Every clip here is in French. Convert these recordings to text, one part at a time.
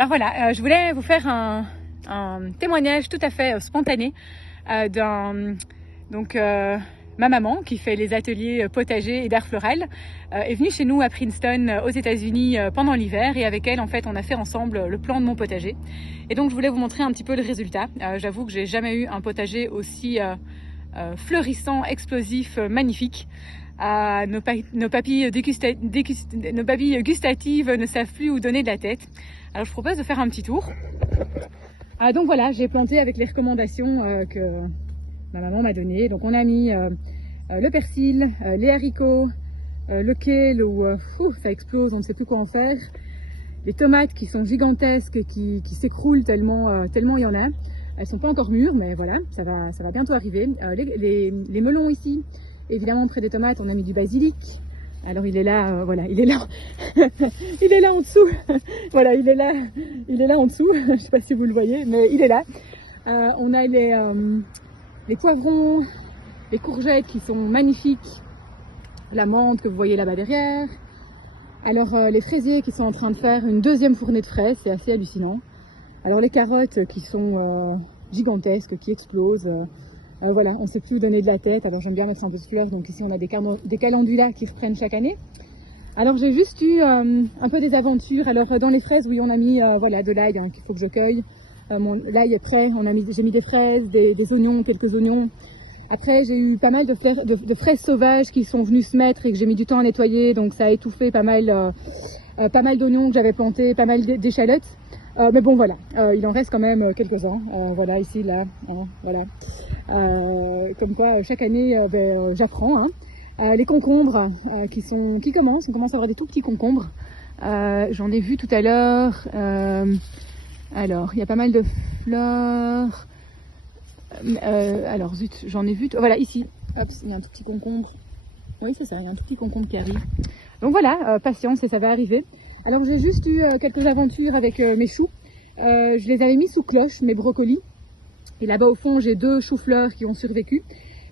Alors voilà, je voulais vous faire un témoignage tout à fait spontané ma maman qui fait les ateliers potager et d'art floral est venue chez nous à Princeton aux États-Unis pendant l'hiver, et avec elle en fait on a fait ensemble le plan de mon potager. Et donc je voulais vous montrer un petit peu le résultat. J'avoue que j'ai jamais eu un potager aussi fleurissant, explosif, magnifique. Nos papilles gustatives ne savent plus où donner de la tête. Alors je propose de faire un petit tour. Donc voilà, j'ai planté avec les recommandations que ma maman m'a données. Donc on a mis le persil, les haricots, le kale où ça explose, on ne sait plus quoi en faire. Les tomates qui sont gigantesques, qui s'écroulent tellement il y en a. Elles sont pas encore mûres, mais voilà, ça va bientôt arriver. Les melons ici, évidemment près des tomates, on a mis du basilic. Alors il est là, voilà, il est là, il est là en dessous. Voilà, il est là en dessous. Je sais pas si vous le voyez, mais il est là. On a les poivrons, les courgettes qui sont magnifiques, la menthe que vous voyez là-bas derrière. Alors les fraisiers qui sont en train de faire une deuxième fournée de fraises, c'est assez hallucinant. Alors les carottes qui sont gigantesques, qui explosent. Voilà, on ne sait plus où donner de la tête. Alors j'aime bien mettre un peu de fleurs, donc ici on a des calendulas qui reprennent chaque année. Alors j'ai juste eu un peu des aventures. Alors dans les fraises, oui, on a mis voilà, de l'ail qu'il faut que je cueille. L'ail est prêt, j'ai mis des fraises, des oignons, quelques oignons. Après j'ai eu pas mal de fraises sauvages qui sont venues se mettre et que j'ai mis du temps à nettoyer, donc ça a étouffé pas mal d'oignons que j'avais plantés, pas mal d'échalotes. Mais bon voilà, il en reste quand même quelques-uns. Voilà, ici, là, hein, voilà. Comme quoi chaque année j'apprends. Hein. Les concombres qui commencent, on commence à avoir des tout petits concombres. J'en ai vu tout à l'heure. Alors il y a pas mal de fleurs. Alors zut, j'en ai vu. Voilà, ici, hop, il y a un tout petit concombre. Oui, c'est ça, il y a un tout petit concombre qui arrive. Donc voilà, patience et ça va arriver. Alors j'ai juste eu quelques aventures avec mes choux. Je les avais mis sous cloche, mes brocolis. Et là-bas au fond, j'ai 2 choux-fleurs qui ont survécu.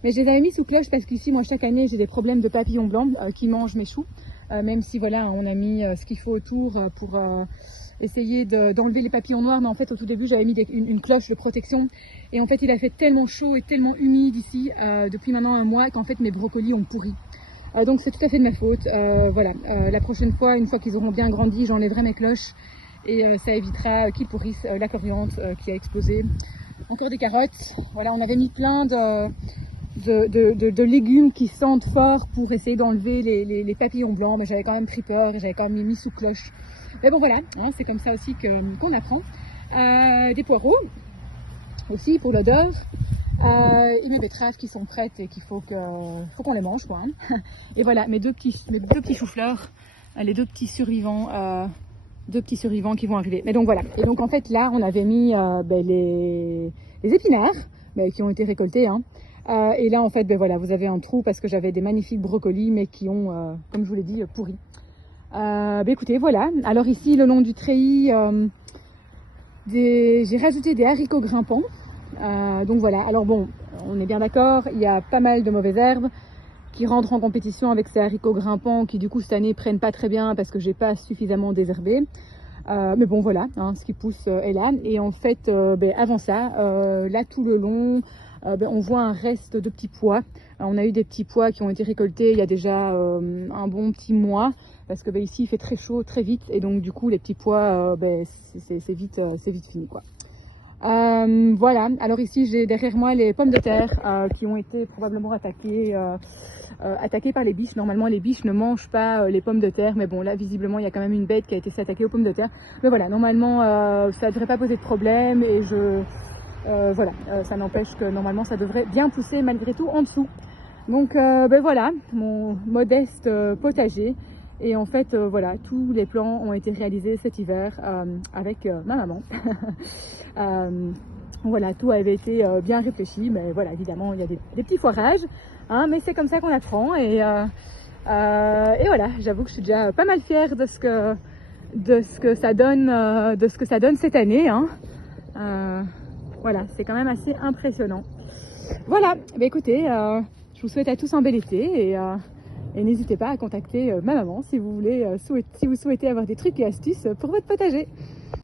Mais je les avais mis sous cloche parce qu'ici, moi, chaque année, j'ai des problèmes de papillons blancs qui mangent mes choux. Même si, voilà, on a mis ce qu'il faut autour pour essayer d'enlever les papillons noirs. Mais en fait, au tout début, j'avais mis une cloche de protection. Et en fait, il a fait tellement chaud et tellement humide ici depuis maintenant un mois qu'en fait, mes brocolis ont pourri. Donc c'est tout à fait de ma faute. Voilà, la prochaine fois, une fois qu'ils auront bien grandi, j'enlèverai mes cloches et ça évitera qu'ils pourrissent. La coriandre qui a explosé. Encore des carottes. Voilà, on avait mis plein de légumes qui sentent fort pour essayer d'enlever les papillons blancs, mais j'avais quand même pris peur et j'avais quand même mis sous cloche. Mais bon voilà, hein, c'est comme ça aussi qu'on apprend. Des poireaux aussi pour l'odeur. Et mes betteraves qui sont prêtes et qu'il faut qu'on les mange, quoi. Hein. Et voilà, mes deux petits choux-fleurs, les deux petits survivants qui vont arriver. Mais donc voilà. Et donc en fait là, on avait mis les épinards qui ont été récoltés. Hein. Et là en fait, voilà, vous avez un trou parce que j'avais des magnifiques brocolis, mais qui ont, comme je vous l'ai dit, pourri. Écoutez, voilà. Alors ici, le long du treillis, j'ai rajouté des haricots grimpants. Donc voilà, alors bon, on est bien d'accord, il y a pas mal de mauvaises herbes qui rentrent en compétition avec ces haricots grimpants qui du coup cette année prennent pas très bien parce que j'ai pas suffisamment désherbé. Mais bon voilà, hein, ce qui pousse est là. Et en fait, avant ça, là tout le long, on voit un reste de petits pois. On a eu des petits pois qui ont été récoltés il y a déjà un bon petit mois parce que ici il fait très chaud très vite et donc du coup les petits pois, c'est vite fini, quoi. Voilà, alors ici j'ai derrière moi les pommes de terre qui ont été probablement attaquées par les biches. Normalement les biches ne mangent pas les pommes de terre, mais bon là visiblement il y a quand même une bête qui a été s'attaquer aux pommes de terre. Mais voilà, normalement ça ne devrait pas poser de problème et voilà, ça n'empêche que normalement ça devrait bien pousser malgré tout en dessous. Donc voilà, mon modeste potager. Et en fait, voilà, tous les plans ont été réalisés cet hiver avec ma maman. Voilà, tout avait été bien réfléchi, mais voilà, évidemment, il y a des petits foirages, hein, mais c'est comme ça qu'on apprend. Et voilà, j'avoue que je suis déjà pas mal fière de ce que ça donne cette année. Hein. Voilà, c'est quand même assez impressionnant. Voilà, écoutez, je vous souhaite à tous un bel été et n'hésitez pas à contacter ma maman si vous souhaitez avoir des trucs et astuces pour votre potager.